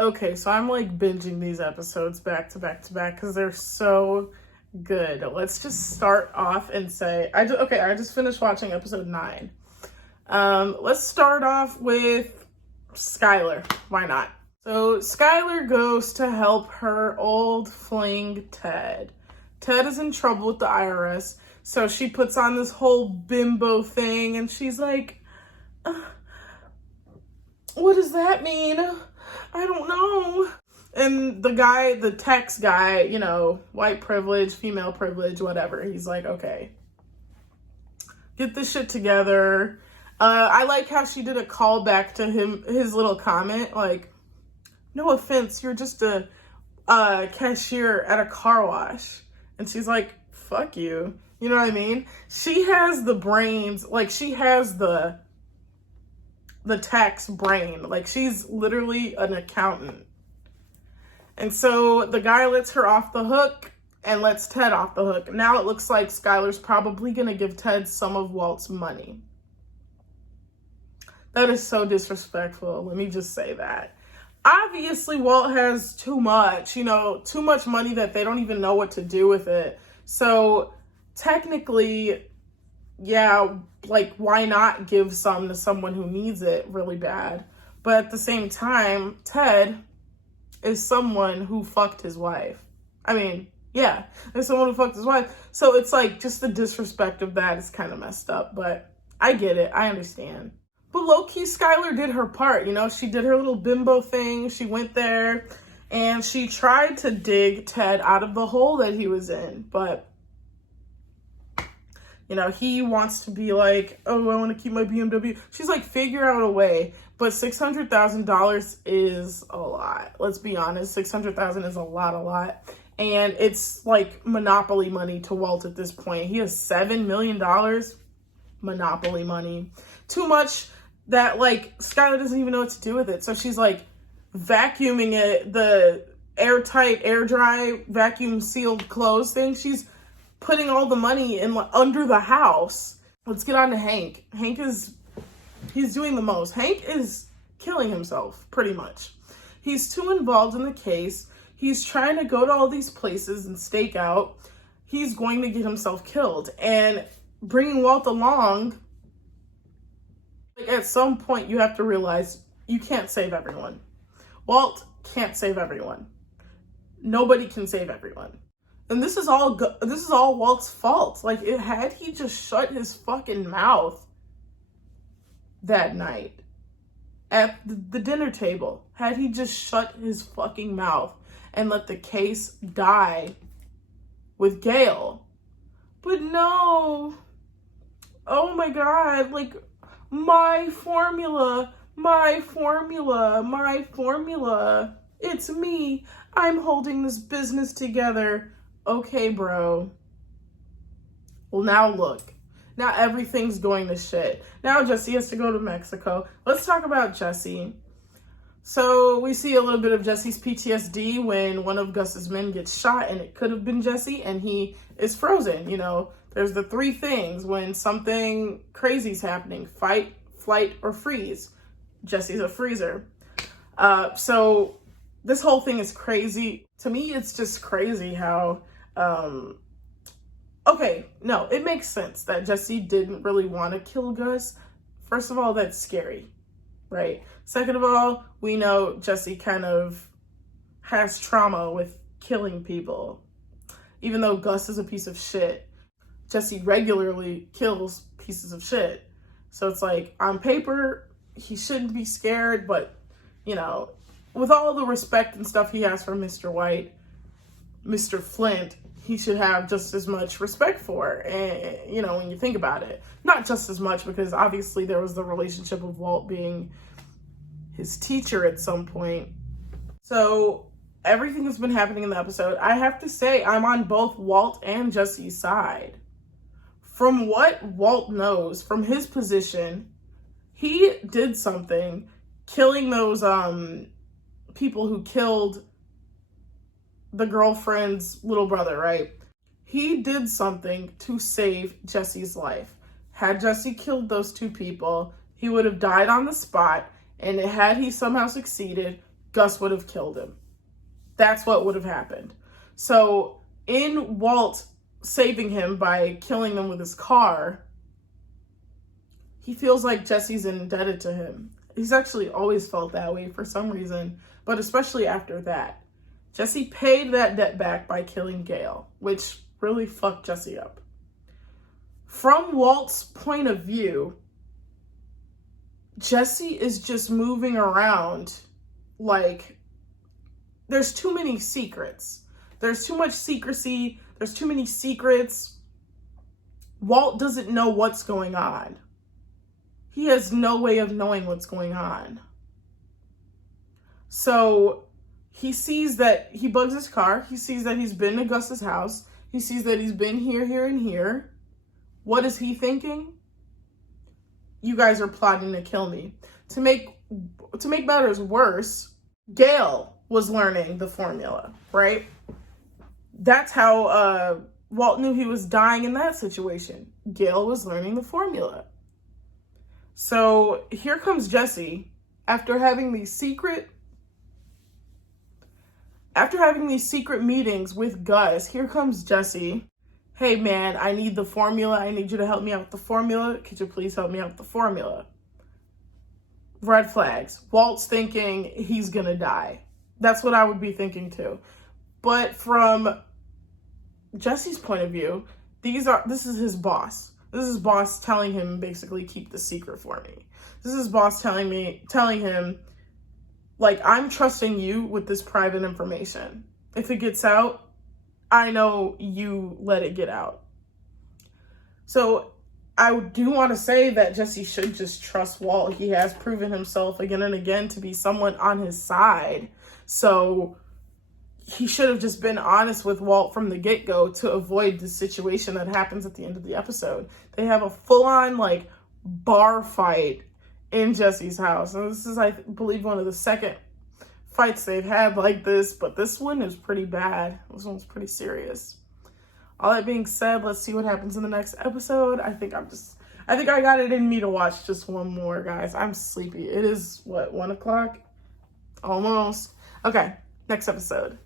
Okay, so I'm like binging these episodes back to back to back because they're so good. Let's just start off and say, I just finished watching episode 9. Let's start off with Skylar. Why not? So Skylar goes to help her old fling Ted. Ted is in trouble with the IRS, so she puts on this whole bimbo thing and she's like, what does that mean? I don't know. And the guy, the tax guy, you know, white privilege, female privilege, whatever. He's like, okay, get this shit together. I like how she did a callback to his little comment, like, no offense, you're just a cashier at a car wash. And she's like, fuck you. You know what I mean? She has the brains, like she has the tax brain. Like she's literally an accountant. And so the guy lets her off the hook and lets Ted off the hook. Now it looks like Skylar's probably going to give Ted some of Walt's money. That is so disrespectful. Let me just say that. Obviously, Walt has too much money that they don't even know what to do with it. So technically, yeah, like why not give some to someone who needs it really bad? But at the same time, Ted is someone who fucked his wife. I mean, yeah, there's someone who fucked his wife. So it's like just the disrespect of that is kind of messed up, but I get it. I understand. But low-key, Skylar did her part, you know? She did her little bimbo thing. She went there and she tried to dig Ted out of the hole that he was in. But, you know, he wants to be like, oh, I want to keep my BMW. She's like, figure out a way. But $600,000 is a lot. Let's be honest. $600,000 is a lot. And it's like monopoly money to Walt at this point. He has $7 million monopoly money. Too much that like Skylar doesn't even know what to do with it. So she's like vacuuming it, the airtight, air dry, vacuum sealed clothes thing. She's putting all the money in under the house. Let's get on to Hank. He's doing the most. Hank is killing himself pretty much. He's too involved in the case. He's trying to go to all these places and stake out. He's going to get himself killed. And bringing Walt along, at some point you have to realize you can't save everyone. Walt can't save everyone. Nobody can save everyone. And this is all Walt's fault. Like, had he just shut his fucking mouth that night at the dinner table, had he just shut his fucking mouth and let the case die with Gail. But no. Oh my God, like, my formula. It's me. I'm holding this business together. Okay, bro. Well, now look. Now everything's going to shit. Now Jesse has to go to Mexico. Let's talk about Jesse. So we see a little bit of Jesse's PTSD when one of Gus's men gets shot, and it could have been Jesse, and he is frozen. You know, there's the 3 things when something crazy's happening: fight, flight, or freeze. Jesse's a freezer. So this whole thing is crazy. To me, it's just crazy how, it makes sense that Jesse didn't really want to kill Gus. First of all, that's scary, right? Second of all, we know Jesse kind of has trauma with killing people. Even though Gus is a piece of shit, Jesse regularly kills pieces of shit. So it's like, on paper, he shouldn't be scared, but, you know, with all the respect and stuff he has for Mr. White, Mr. Flint, he should have just as much respect for, and, you know, when you think about it. Not just as much, because obviously there was the relationship of Walt being his teacher at some point. So everything that's been happening in the episode, I have to say I'm on both Walt and Jesse's side. From what Walt knows, from his position, he did something, killing those people who killed the girlfriend's little brother, right? He did something to save Jesse's life. Had Jesse killed those 2 people, he would have died on the spot, and had he somehow succeeded, Gus would have killed him. That's what would have happened. So in Walt saving him by killing him with his car, he feels like Jesse's indebted to him. He's actually always felt that way for some reason, but especially after that. Jesse paid that debt back by killing Gale, which really fucked Jesse up. From Walt's point of view, Jesse is just moving around like there's too many secrets. There's too much secrecy. There's too many secrets. Walt doesn't know what's going on. He has no way of knowing what's going on. So he sees that he bugs his car. He sees that he's been to Gus's house. He sees that he's been here, here, and here. What is he thinking? You guys are plotting to kill me. To make matters worse, Gale was learning the formula, right? That's how Walt knew he was dying in that situation. Gale was learning the formula. So here comes Jesse after having these secret meetings with Gus. Here comes Jesse. Hey man, I need the formula. I need you to help me out with the formula. Could you please help me out with the formula? Red flags. Walt's thinking he's gonna die. That's what I would be thinking too. But from Jesse's point of view, this is his boss. This is his boss telling him basically keep the secret for me. This is his boss telling him, like, I'm trusting you with this private information. If it gets out, I know you let it get out. So I do want to say that Jesse should just trust Walt. He has proven himself again and again to be someone on his side. So he should have just been honest with Walt from the get-go to avoid the situation that happens at the end of the episode. They have a full-on, like, bar fight in Jesse's house. And this is, I believe, one of the second fights they've had like this, but this one is pretty bad. This one's pretty serious. All that being said, let's see what happens in the next episode. I think I got it in me to watch just one more, guys. I'm sleepy. It is, what, 1 o'clock? Almost. Okay, next episode.